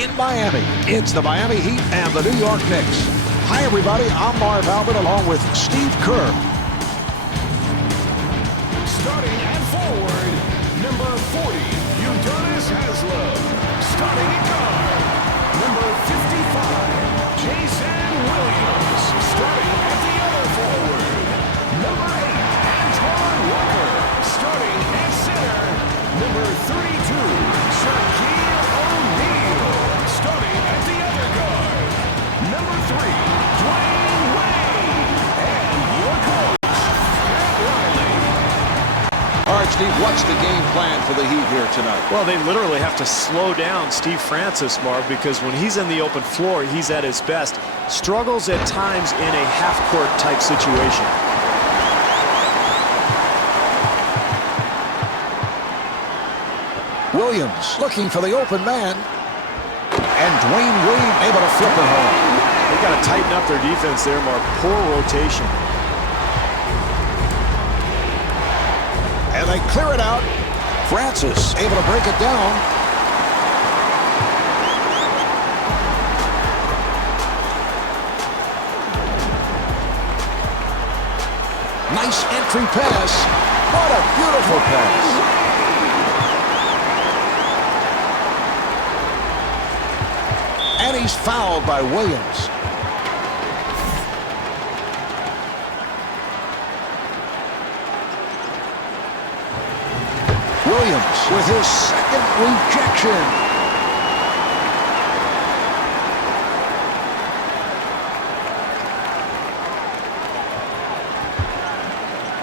in Miami. It's the Miami Heat and the New York Knicks. Hi, everybody. I'm Marv Albert along with Steve Kerr. Starting at forward, number 40, Udonis Haslem. Starting at guard, number 55, Jason Williams. Starting at the other forward, number 8, Antoine Walker. Starting at center, number 32, Shaquille O'Neal. Starting at the other guard, number 3, Dwayne Wade. And your coach, Pat Riley. All right, Steve, what's the game plan for the Heat here tonight? Well, they literally have to slow down Steve Francis, Marv, because when he's in the open floor, he's at his best. Struggles at times in a half-court type situation. Williams looking for the open man. And Dwayne Wade able to flip it home. They've got to tighten up their defense there, Marv. Poor rotation. And they clear it out. Francis able to break it down. Nice entry pass. What a beautiful pass. And he's fouled by Williams. Williams with his second rejection.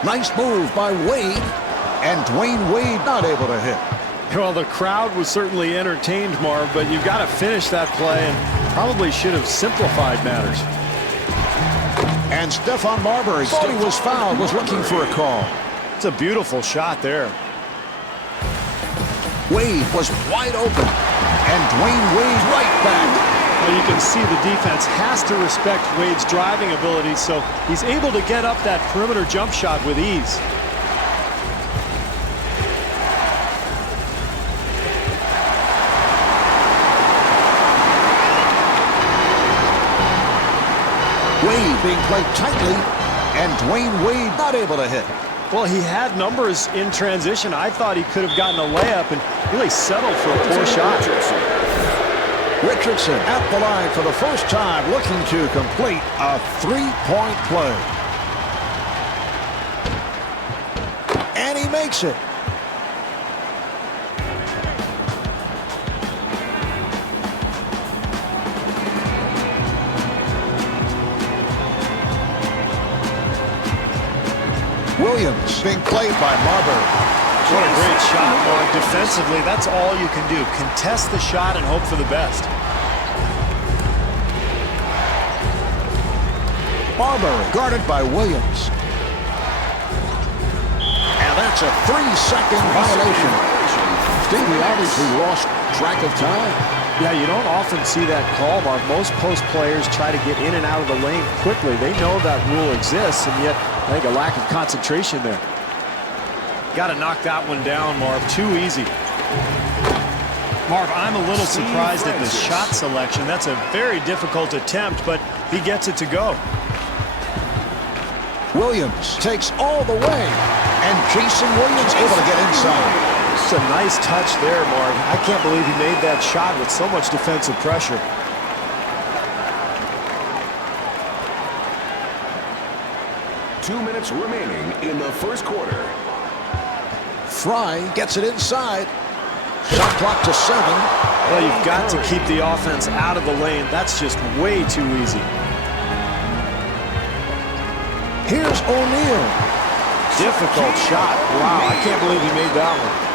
Nice move by Wade. And Dwayne Wade not able to hit. Well, the crowd was certainly entertained, Marv, but you've got to finish that play and probably should have simplified matters. And Stephon Marbury thought he was fouled, was looking for a call. It's a beautiful shot there. Wade was wide open. And Dwayne Wade right back. Well, you can see the defense has to respect Wade's driving ability, so he's able to get up that perimeter jump shot with ease. Wade being played tightly, and Dwayne Wade not able to hit. Well, he had numbers in transition. I thought he could have gotten a layup and really settled for a poor shot. Richardson at the line for the first time, looking to complete a three-point play. And he makes it. Williams being played by Marbury. What a great shot, Mark. Defensively, that's all you can do. Contest the shot and hope for the best. Marbury guarded by Williams. And that's a 3-second violation. Steve, he obviously lost track of time. Yeah, you don't often see that call, Mark. Most post players try to get in and out of the lane quickly. They know that rule exists, and yet I think a lack of concentration there. Got to knock that one down, Marv. Too easy. Marv, I'm a little surprised at the shot selection. That's a very difficult attempt, but he gets it to go. Williams takes all the way, and Jason Williams able to get inside. It's a nice touch there, Marv. I can't believe he made that shot with so much defensive pressure. Two minutes remaining in the first quarter. Fry gets it inside. Shot clock to 7. Well, you've got to keep the offense out of the lane. That's just way too easy. Here's O'Neal. Difficult shot. Wow, I can't believe he made that one.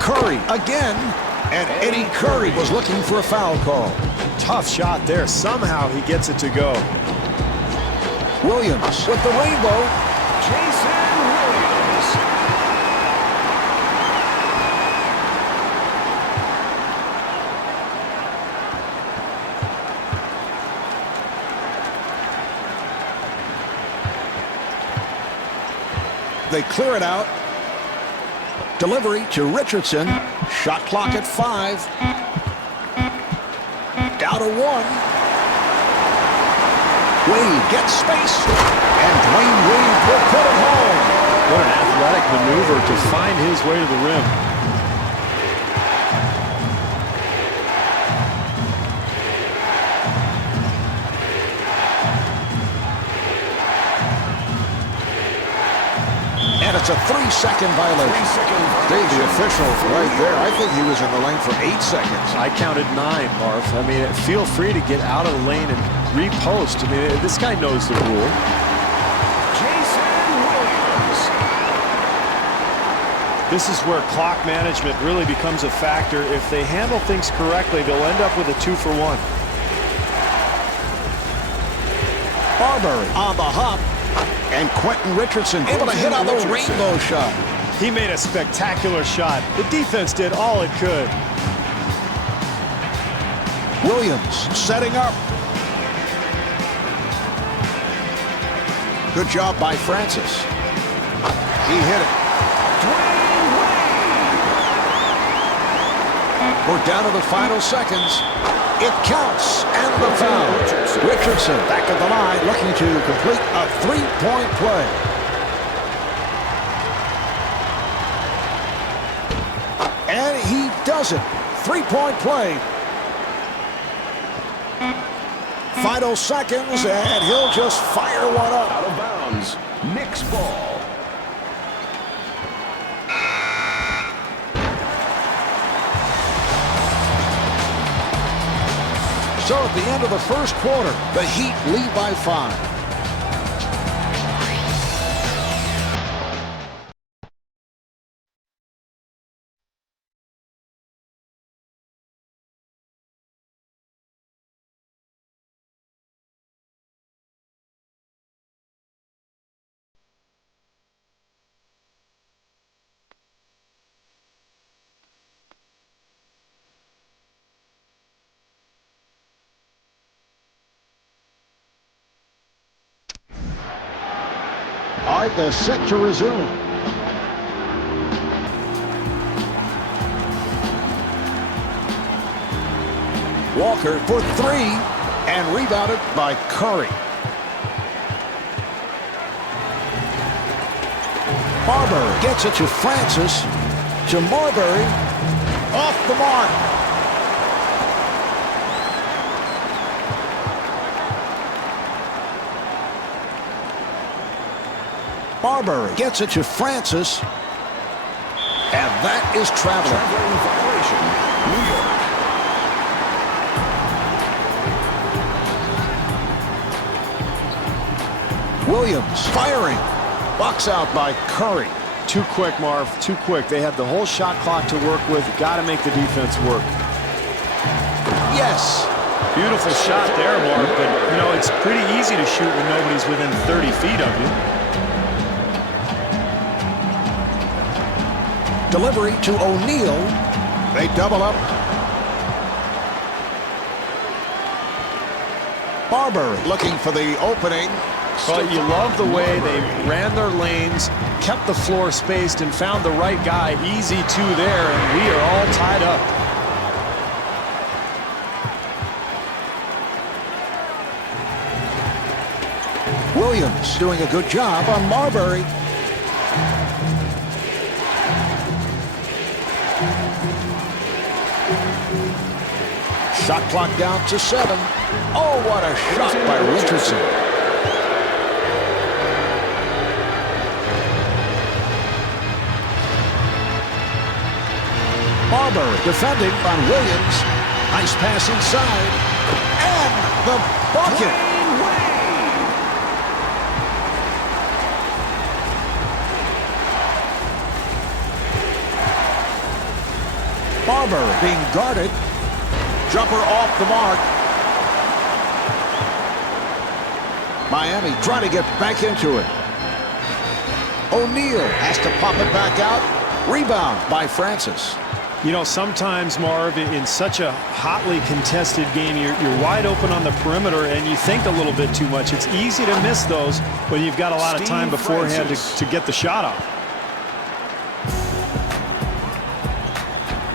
Curry again, and Eddie Curry was looking for a foul call. Tough shot there. Somehow he gets it to go. Williams with the rainbow. Jason Williams. They clear it out. Delivery to Richardson. Shot clock at 5. Down to 1. Wade gets space. And Dwayne Wade will put it home. What an athletic maneuver to find his way to the rim. And it's a 3-second violation. Dave, the official right there, I think he was in the lane for 8 seconds. I counted 9, Marv. I mean, feel free to get out of the lane and repost. I mean, this guy knows the rule. This is where clock management really becomes a factor. If they handle things correctly, they'll end up with a 2-for-1. Marbury on the hop. And Quentin Richardson able to hit on the rainbow shot. He made a spectacular shot. The defense did all it could. Williams setting up. Good job by Francis. He hit it. We're down to the final seconds. It counts, and the foul. Richardson back at the line, looking to complete a 3-point play. And he does it. 3-point play. Final seconds, and he'll just fire one up. Out of bounds. Knicks ball. So at the end of the first quarter, the Heat lead by 5. All right, they're set to resume. Walker for 3 and rebounded by Curry. Marbury gets it to Francis. To Marbury. Off the mark. Marbury gets it to Francis. And that is traveling. Traveling violation. New York. Williams firing. Box out by Curry. Too quick, Marv. Too quick. They had the whole shot clock to work with. Got to make the defense work. Yes. Beautiful shot there, Marv. But, you know, it's pretty easy to shoot when nobody's within 30 feet of you. Delivery to O'Neal. They double up. Marbury looking for the opening. But you love the way they ran their lanes, kept the floor spaced, and found the right guy. Easy 2 there, and we are all tied up. Williams doing a good job on Marbury. Shot clock down to 7. Oh, what a shot by Richardson. Marbury defending on Williams. Nice pass inside. And the bucket. Marbury being guarded. Jumper off the mark. Miami trying to get back into it. O'Neal has to pop it back out. Rebound by Francis. You know, sometimes, Marv, in such a hotly contested game, you're wide open on the perimeter and you think a little bit too much. It's easy to miss those when you've got a lot of time beforehand to get the shot off.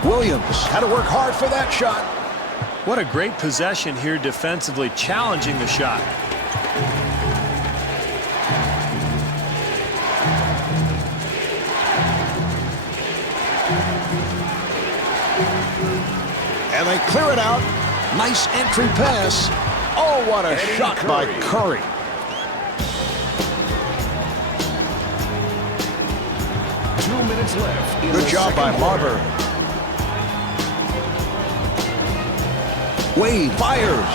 Williams had to work hard for that shot. What a great possession here defensively, challenging the shot. And they clear it out. Nice entry pass. Oh, what a shot by Curry. Minutes left. Good job by Marbury. Wade fires.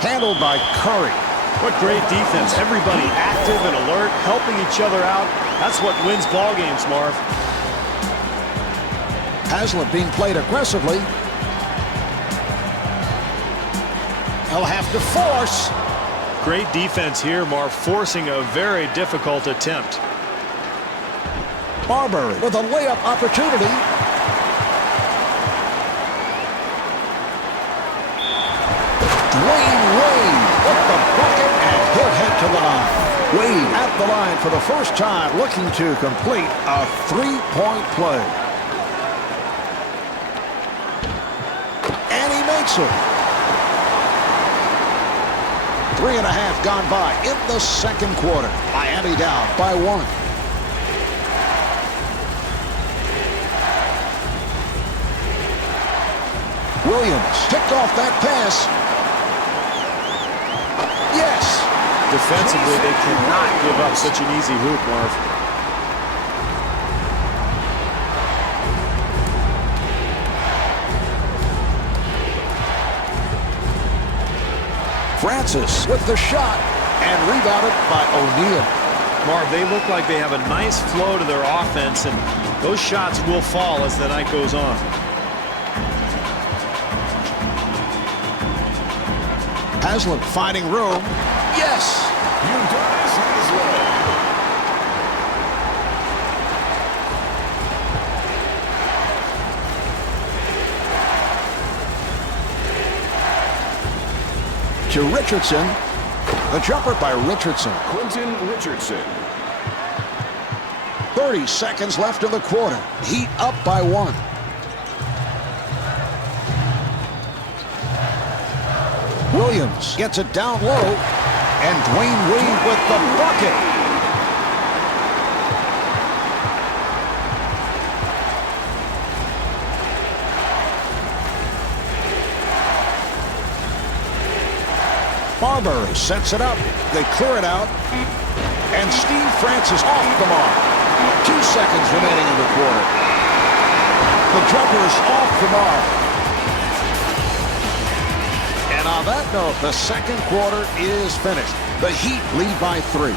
Handled by Curry. What great defense. Everybody active and alert, helping each other out. That's what wins ball games, Marv. Haslett being played aggressively. He'll have to force. Great defense here, Marv, forcing a very difficult attempt. Marbury with a layup opportunity. Dwayne Wade with the bucket, and he'll head to the line. Wade at the line for the first time, looking to complete a three-point play. And he makes it. 3.5 gone by in the second quarter. Miami down by 1. Williams picked off that pass. Yes. Defensively, they cannot give up such an easy hoop, Marv. Francis with the shot and rebounded by O'Neal. Marv, they look like they have a nice flow to their offense, and those shots will fall as the night goes on. Haslett finding room. Yes. Udonis Haslett. To Richardson. The jumper by Richardson. Quentin Richardson. 30 seconds left in the quarter. Heat up by 1. Williams gets it down low, and Dwayne Wade with the bucket. Marbury sets it up. They clear it out, and Steve Francis off the mark. 2 seconds remaining in the quarter. The jumper's off the mark. And on that note, the second quarter is finished. The Heat lead by 3.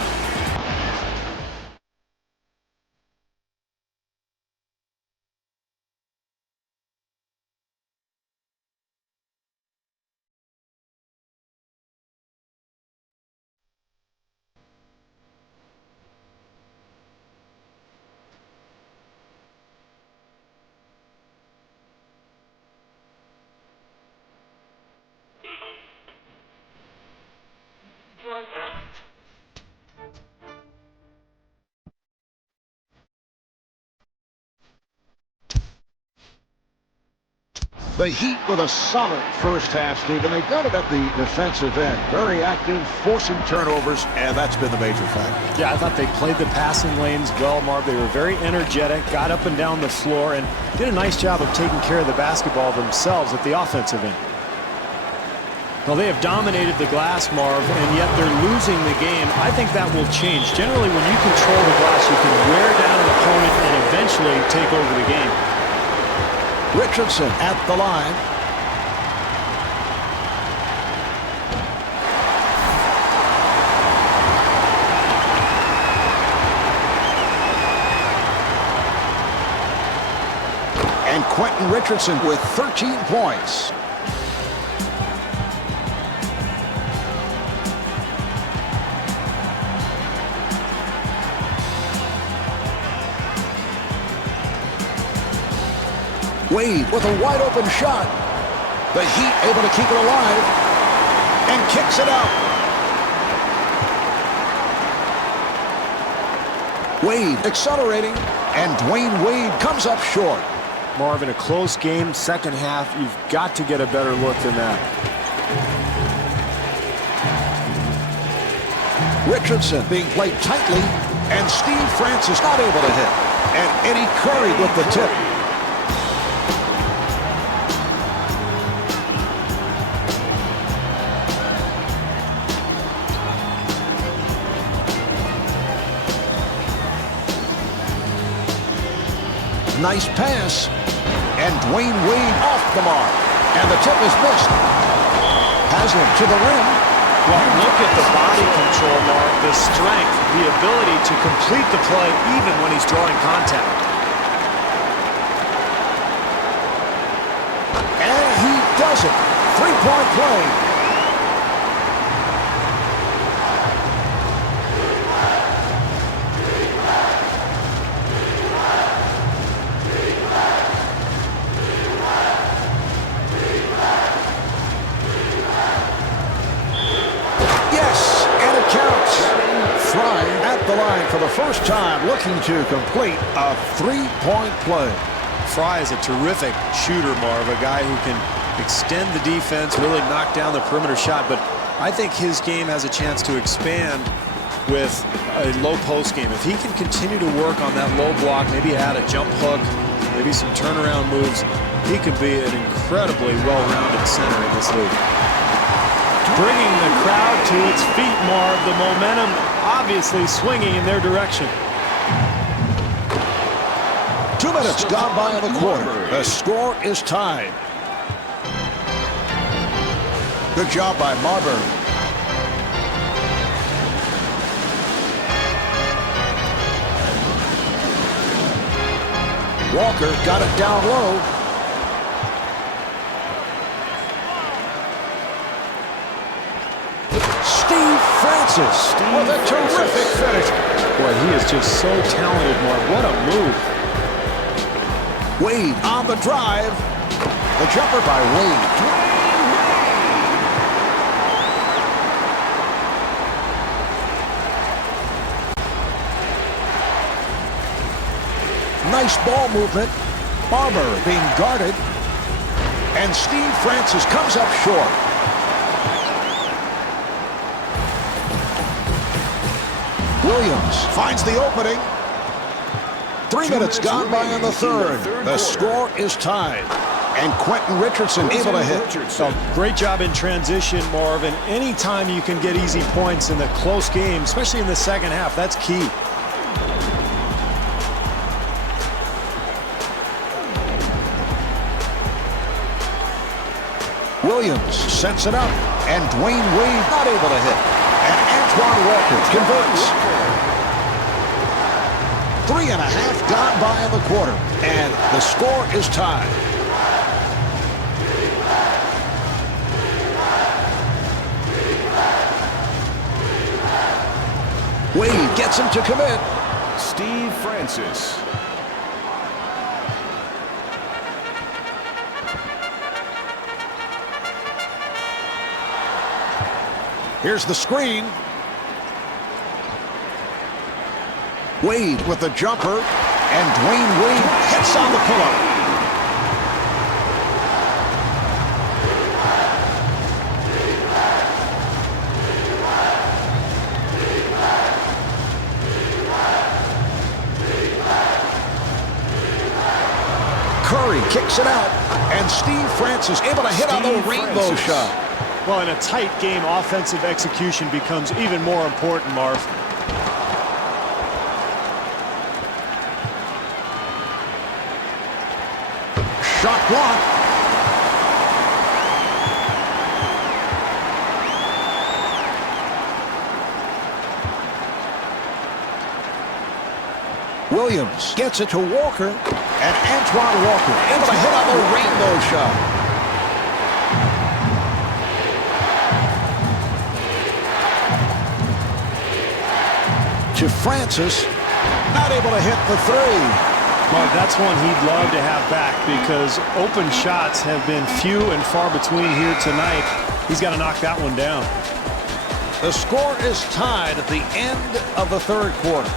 The Heat with a solid first half, Steve, and they've done it at the defensive end. Very active, forcing turnovers, and that's been the major factor. Yeah, I thought they played the passing lanes well, Marv. They were very energetic, got up and down the floor, and did a nice job of taking care of the basketball themselves at the offensive end. Well, they have dominated the glass, Marv, and yet they're losing the game. I think that will change. Generally, when you control the glass, you can wear down an opponent and eventually take over the game. Richardson at the line. And Quentin Richardson with 13 points. Wade with a wide open shot. The Heat able to keep it alive and kicks it out. Wade accelerating, and Dwayne Wade comes up short. Marvin, a close game, second half, you've got to get a better look than that. Richardson being played tightly, and Steve Francis not able to hit. And Eddie Curry with the tip. Nice pass. And Dwayne Wade off the mark. And the tip is missed. Haslam to the rim. Well, look at the body control, Mark, the strength, the ability to complete the play even when he's drawing contact. And he does it. Three-point play. The line for the first time, looking to complete a three-point play. Fry is a terrific shooter, Marv, a guy who can extend the defense, really knock down the perimeter shot, but I think his game has a chance to expand with a low post game. If he can continue to work on that low block, maybe add a jump hook, maybe some turnaround moves, he could be an incredibly well-rounded center in this league. Bringing the crowd to its feet, Marv, the momentum obviously swinging in their direction. 2 minutes gone by in the quarter. The score is tied. Good job by Marbury. Walker got it down low. Steve Francis with a terrific finish. Boy, he is just so talented, Mark. What a move. Wade on the drive. The jumper by Wade. Nice ball movement. Barber being guarded. And Steve Francis comes up short. Williams finds the opening. 3 minutes gone by in the third. The score is tied. And Quentin Richardson able to hit. So, great job in transition, Marvin. Anytime you can get easy points in the close game, especially in the second half, that's key. Williams sets it up. And Dwayne Wade not able to hit. And Antoine Walker converts. 3.5 gone by in the quarter. And the score is tied. Wade gets him to commit. Steve Francis. Here's the screen. Wade with the jumper, and Dwayne Wade hits on the pull-up. Curry kicks it out, and Steve Francis able to hit on the rainbow shot. Well, in a tight game, offensive execution becomes even more important, Marv. Shot blocked. Williams gets it to Walker, and Antoine Walker able to hit on the rainbow shot. To Francis, not able to hit the three. Well, that's one he'd love to have back because open shots have been few and far between here tonight. He's got to knock that one down. The score is tied at the end of the third quarter.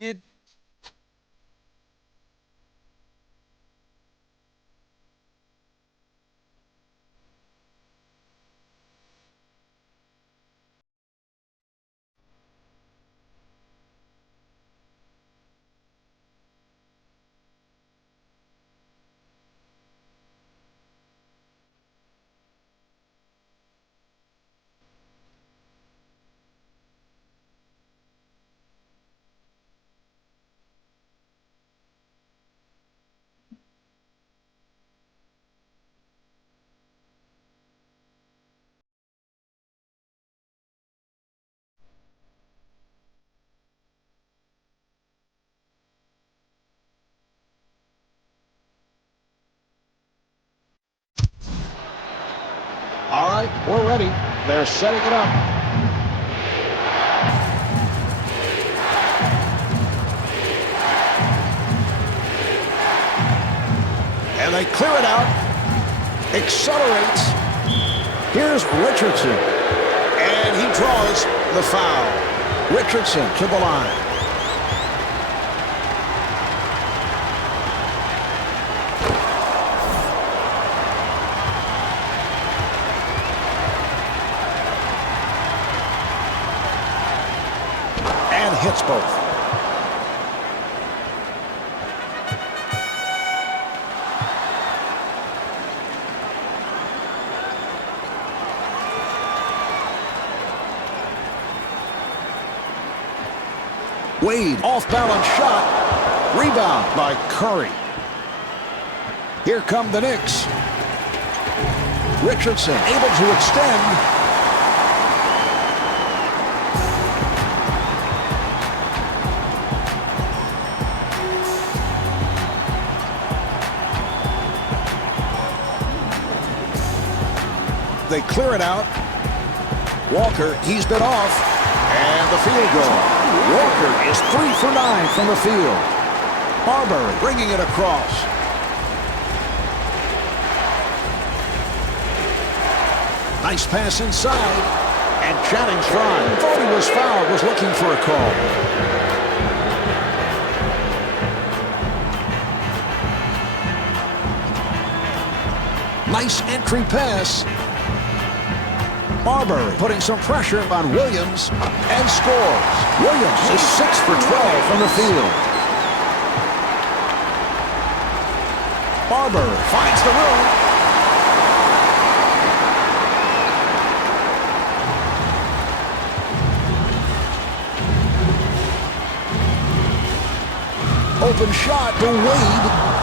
It All right, we're ready. They're setting it up. And they clear it out. Accelerates. Here's Richardson. And he draws the foul. Richardson to the line. And hits both. Wade, off-balance shot. Rebound by Curry. Here come the Knicks. Richardson able to extend. They clear it out. Walker, he's been off. And the field goal. Walker is 3 for 9 from the field. Barber bringing it across. Nice pass inside. And Channing's trying. Thought he was fouled, was looking for a call. Nice entry pass. Barber putting some pressure on Williams and scores. Williams is 6 for 12 from the field. Barber finds the room. Open shot to Wade.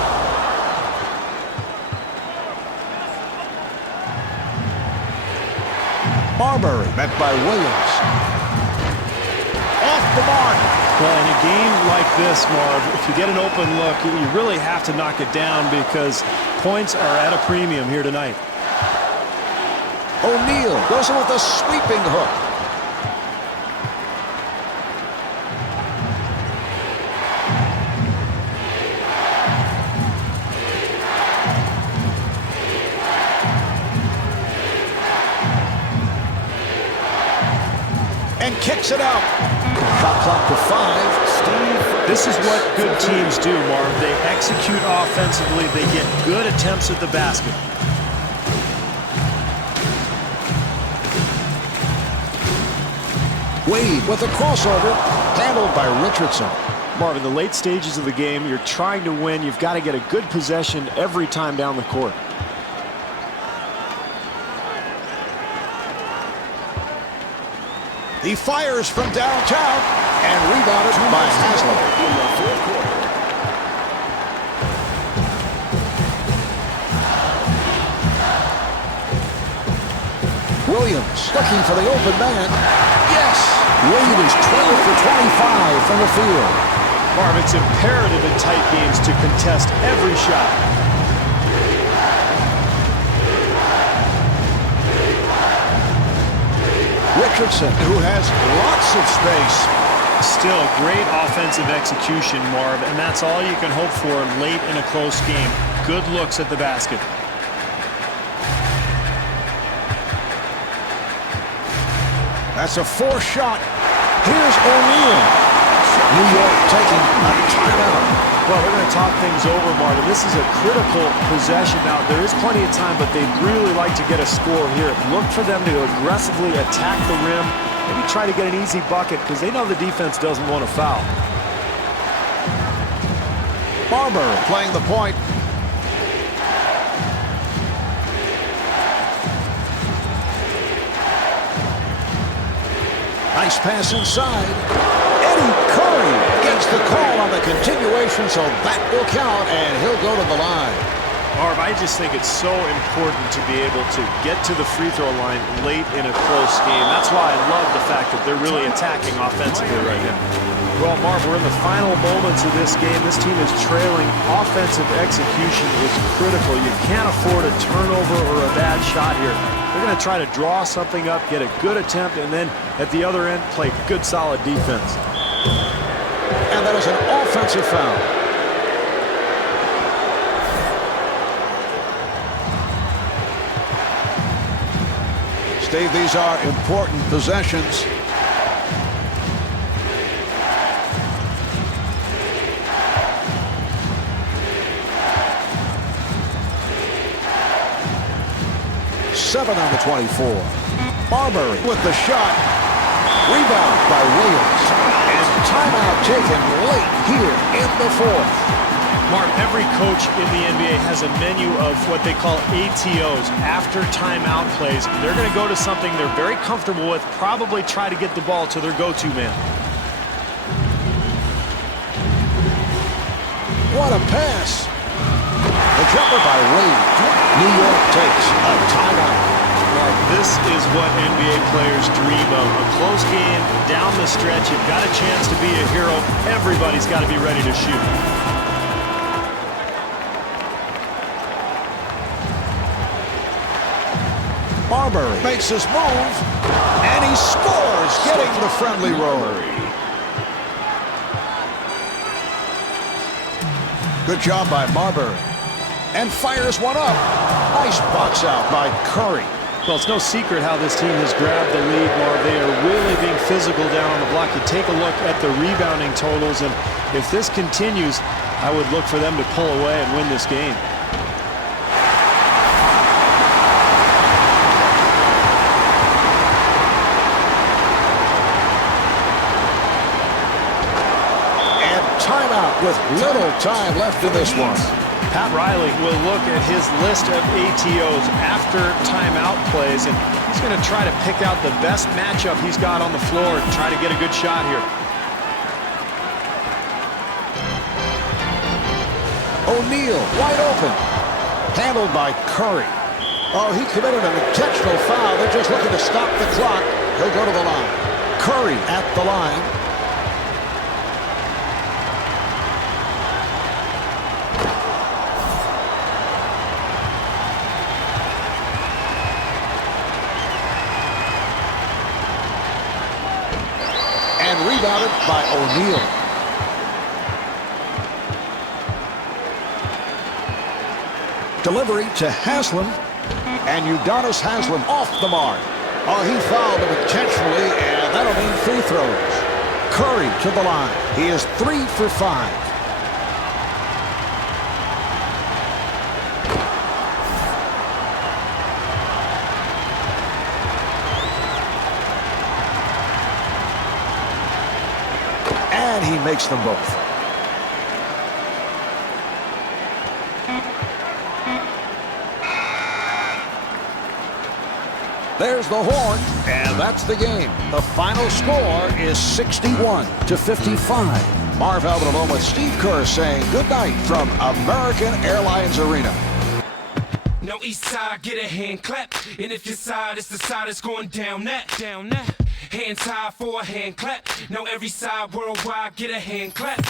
Marbury met by Williams. Off the mark. Well, in a game like this, Marv, if you get an open look, you really have to knock it down because points are at a premium here tonight. O'Neal goes in with a sweeping hook. And kicks it out. Shot clock to 5. Steve. This is what good teams do, Marv. They execute offensively. They get good attempts at the basket. Wade with a crossover. Handled by Richardson. Marv, in the late stages of the game, you're trying to win. You've got to get a good possession every time down the court. He fires from downtown and rebounded by Haslam. in the fourth quarter. Williams looking for the open man. Yes! Wade is 12 for 25 from the field. Marv, it's imperative in tight games to contest every shot. Richardson, who has lots of space. Still, great offensive execution, Marv, and that's all you can hope for late in a close game. Good looks at the basket. That's a 4 shot. Here's O'Neal. New York taking a timeout. Well, they're going to talk things over, Marvin. This is a critical possession. Now, there is plenty of time, but they'd really like to get a score here. Look for them to aggressively attack the rim, maybe try to get an easy bucket because they know the defense doesn't want to foul. Barber playing the point. Nice pass inside. Eddie Curry gets the call on the continuation, so that will count, and he'll go to the line. Marv, I just think it's so important to be able to get to the free throw line late in a close game. That's why I love the fact that they're really attacking offensively right now. Well, Marv, we're in the final moments of this game. This team is trailing. Offensive execution is critical. You can't afford a turnover or a bad shot here. They're going to try to draw something up, get a good attempt, and then at the other end, play good, solid defense. And that is an offensive foul. Steve, these are important possessions. Seven on the 24. Marbury with the shot. Rebound by Williams. And timeout taken late here in the fourth. Mark, every coach in the NBA has a menu of what they call ATOs, after timeout plays. They're going to go to something they're very comfortable with, probably try to get the ball to their go-to man. What a pass. The jumper by Wade. New York takes a timeout. This is what NBA players dream of. A close game, down the stretch, you've got a chance to be a hero. Everybody's got to be ready to shoot. Marbury makes his move, and he scores, getting the friendly roll. Good job by Marbury. And fires one up. Nice box out by Curry. Well, it's no secret how this team has grabbed the lead, Marv. They are really being physical down on the block. You take a look at the rebounding totals, and if this continues, I would look for them to pull away and win this game. And timeout with little time left in this one. Pat Riley will look at his list of ATOs after timeout plays, and he's going to try to pick out the best matchup he's got on the floor and try to get a good shot here. O'Neal wide open. Handled by Curry. Oh, he committed an intentional foul. They're just looking to stop the clock. He'll go to the line. Curry at the line. And rebounded by O'Neal. Delivery to Haslam. And Udonis Haslam off the mark. Oh, he fouled him intentionally, and that'll mean free throws. Curry to the line. He is 3 for 5. And he makes them both. There's the horn, and that's the game. The final score is 61-55. Marv Albert along with Steve Kerr saying good night from American Airlines Arena. Now east side, get a hand clap. And if your side is the side that's going down that. Hands high for a hand clap. Now every side worldwide, get a hand clap.